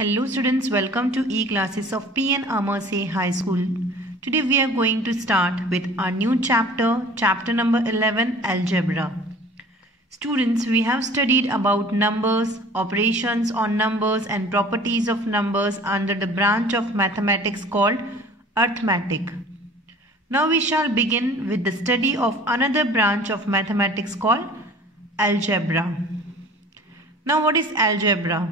Hello students, welcome to e-classes of P.N. Amerse High School. Today we are going to start with our new chapter number 11, Algebra. Students, we have studied about numbers, operations on numbers and properties of numbers under the branch of mathematics called arithmetic. Now we shall begin with the study of another branch of mathematics called algebra. Now what is algebra?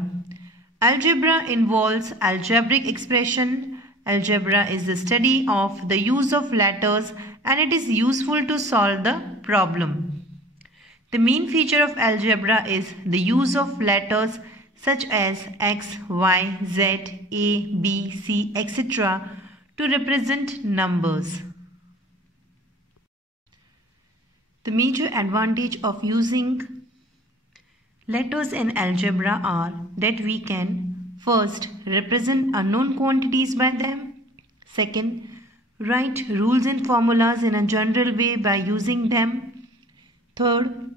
Algebra involves algebraic expression. Algebra is the study of the use of letters and it is useful to solve the problem. The main feature of algebra is the use of letters such as X, Y, Z, A, B, C, etc. to represent numbers. The major advantage of using letters in algebra are that we can first represent unknown quantities by them, second write rules and formulas in a general way by using them, third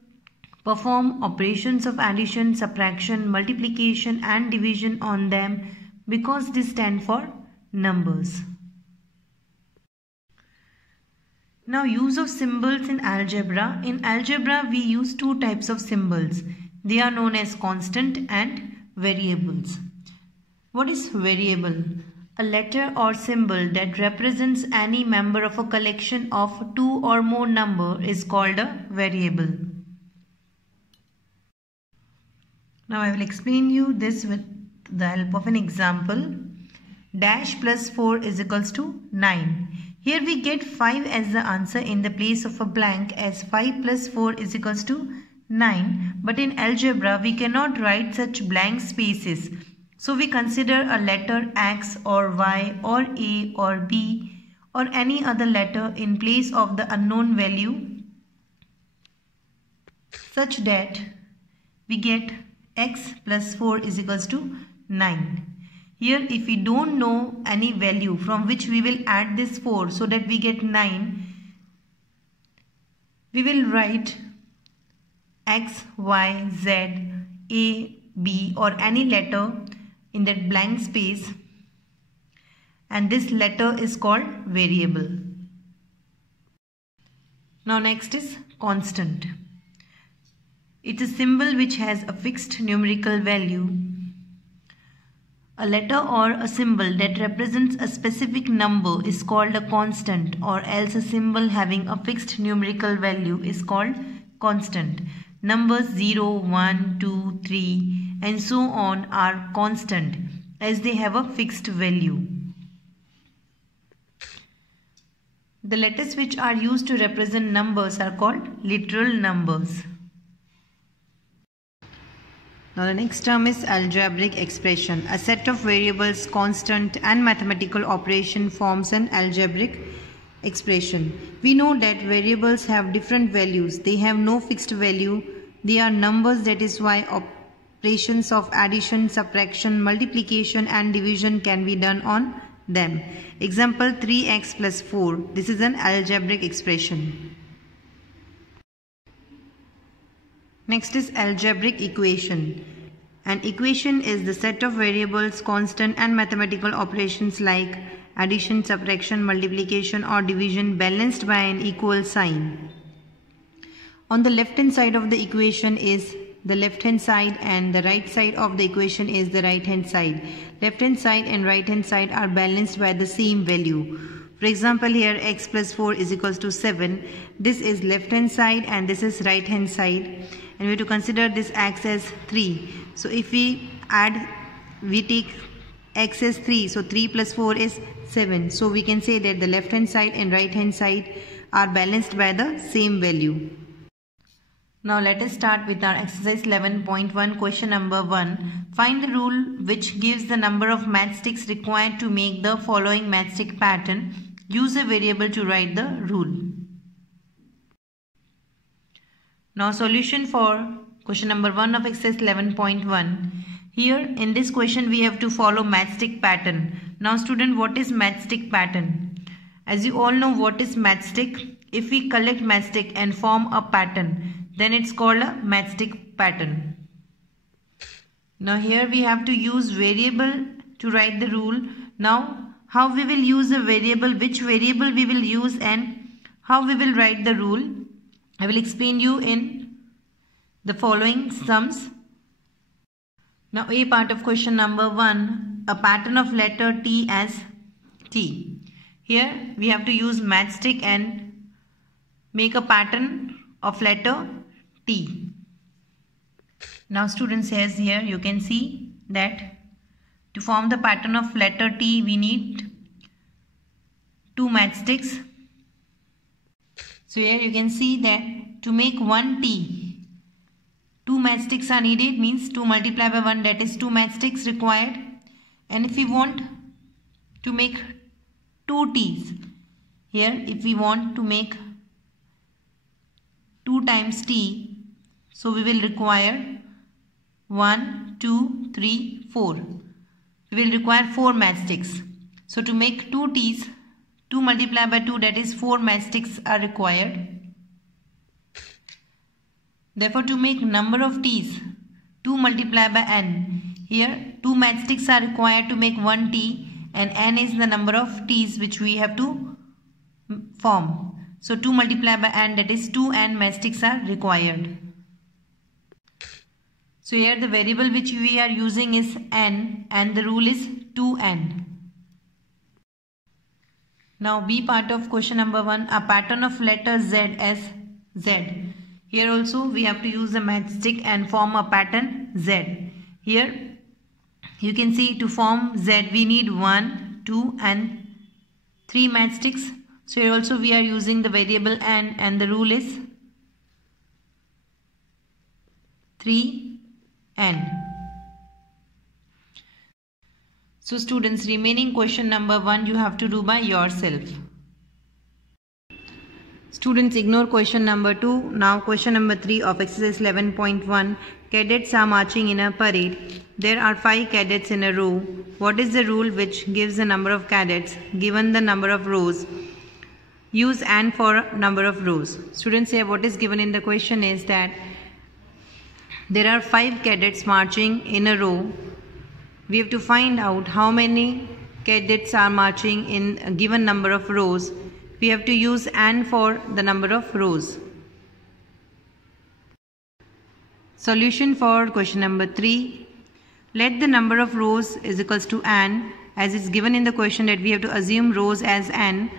perform operations of addition, subtraction, multiplication and division on them because they stand for numbers. Now use of symbols in algebra. In algebra we use two types of symbols. They are known as constant and variables. What is variable? A letter or symbol that represents any member of a collection of two or more number is called a variable. Now I will explain you this with the help of an example. Dash plus 4 is equals to 9. Here we get 5 as the answer in the place of a blank, as 5 plus 4 is equals to 9, but in algebra we cannot write such blank spaces. So we consider a letter X or Y or A or B or any other letter in place of the unknown value such that we get X plus 4 is equals to 9. Here if we don't know any value from which we will add this 4 so that we get 9, we will write X, Y, Z, A, B or any letter in that blank space, and this letter is called variable. Now next is constant. It's a symbol which has a fixed numerical value. A letter or a symbol that represents a specific number is called a constant, or else a symbol having a fixed numerical value is called constant. Numbers 0, 1, 2, 3 and so on are constant as they have a fixed value. The letters which are used to represent numbers are called literal numbers. Now the next term is algebraic expression. A set of variables, constant and mathematical operation forms an algebraic expression. We know that variables have different values. They have no fixed value. They are numbers, that is why operations of addition, subtraction, multiplication and division can be done on them. Example 3x plus 4. This is an algebraic expression. Next is algebraic equation. An equation is the set of variables, constant and mathematical operations like addition, subtraction, multiplication or division balanced by an equal sign. On the left hand side of the equation is the left hand side and the right side of the equation is the right hand side. Left hand side and right hand side are balanced by the same value. For example, here x plus 4 is equals to 7. This is left hand side and this is right hand side, and we have to consider this x as 3. So if we take x as 3, so 3 plus 4 is 7. So we can say that the left hand side and right hand side are balanced by the same value. Now let us start with our exercise 11.1 question number 1. Find the rule which gives the number of matchsticks required to make the following matchstick pattern. Use a variable to write the rule. Now solution for question number 1 of exercise 11.1. Here in this question we have to follow matchstick pattern. Now student, what is matchstick pattern? As you all know what is matchstick. If we collect matchstick and form a pattern, then it's called a matchstick pattern. Now here we have to use variable to write the rule. Now how we will use a variable, which variable we will use, and how we will write the rule, I will explain you in the following sums. Now A part of question number 1, a pattern of letter T as T. Here we have to use matchstick and make a pattern of letter T. Now students, says here you can see that to form the pattern of letter T we need 2 matchsticks. So here you can see that to make one T, 2 matchsticks are needed, means 2 multiplied by 1, that is 2 matchsticks required. And if we want to make 2 T's, here if we want to make 2 times T, so we will require 1, 2, 3, 4. We will require 4 matchsticks. So to make 2 T's, 2 multiplied by 2, that is 4 matchsticks are required. Therefore to make number of T's, 2 multiplied by n. Here 2 matchsticks are required to make 1 T, and n is the number of T's which we have to form. So 2 multiplied by n, that is 2n matchsticks are required. So here the variable which we are using is n and the rule is 2n. Now B part of question number 1, a pattern of letter Z as Z. Here also we have to use a matchstick and form a pattern Z. Here you can see to form Z we need 1, 2 and 3 matchsticks. So here also we are using the variable n and the rule is 3n. So students, remaining question number 1 you have to do by yourself. Students, ignore question number 2. Now question number 3 of exercise 11.1. Cadets are marching in a parade. There are 5 cadets in a row. What is the rule which gives the number of cadets given the number of rows? Use and for number of rows. Students, here what is given in the question is that there are 5 cadets marching in a row. We have to find out how many cadets are marching in a given number of rows. We have to use and for the number of rows. Solution for question number 3. Let the number of rows is equals to n, as it's given in the question that we have to assume rows as n.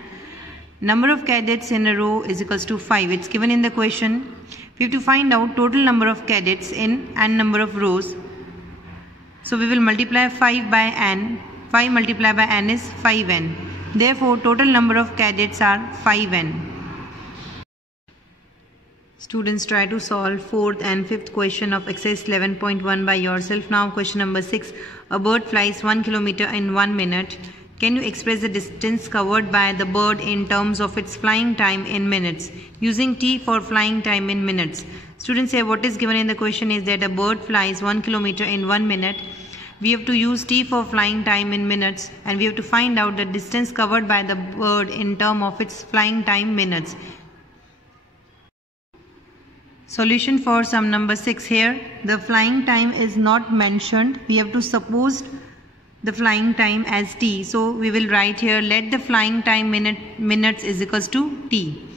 Number of cadets in a row is equals to 5. It's given in the question. We have to find out total number of cadets in n number of rows. So we will multiply 5 by n. 5 multiplied by n is 5n. Therefore total number of cadets are 5n. Students, try to solve 4th and 5th question of exercise 11.1 by yourself. Now question number 6. A bird flies 1 kilometer in 1 minute. Can you express the distance covered by the bird in terms of its flying time in minutes, using t for flying time in minutes? Students, here what is given in the question is that a bird flies 1 kilometer in 1 minute. We have to use t for flying time in minutes, and we have to find out the distance covered by the bird in terms of its flying time minutes. Solution for sum number 6. Here the flying time is not mentioned. We have to suppose the flying time as t. So we will write here, let the flying time minutes is equals to t.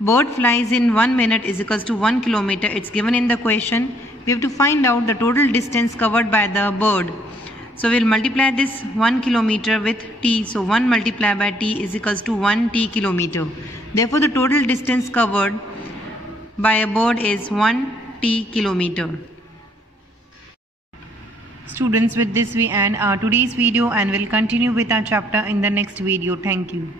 Bird flies in 1 minute is equals to 1 kilometer. It's given in the question. We have to find out the total distance covered by the bird. So we'll multiply this 1 kilometer with t. So 1 multiplied by t is equals to 1 t kilometer. Therefore the total distance covered by a bird is 1 t kilometer. Students, with this we end our today's video and will continue with our chapter in the next video. Thank you.